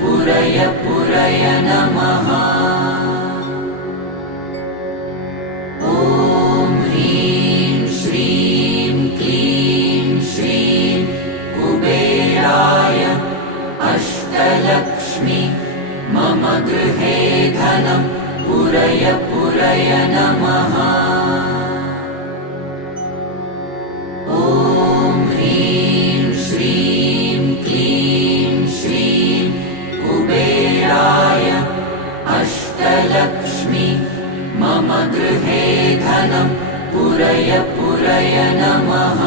पुरय पुरय नमः। ॐ ह्रीं श्रीं क्लीं श्रीं कुबेराय अष्टलक्ष्मी मम गृहे धनं पुरय पुरय नमः। ॐ ह्रीं श्रीं क्लीं श्रीं कुबेराय अष्टलक्ष्मी मम गृहे धनं पुरय पुरय नमः।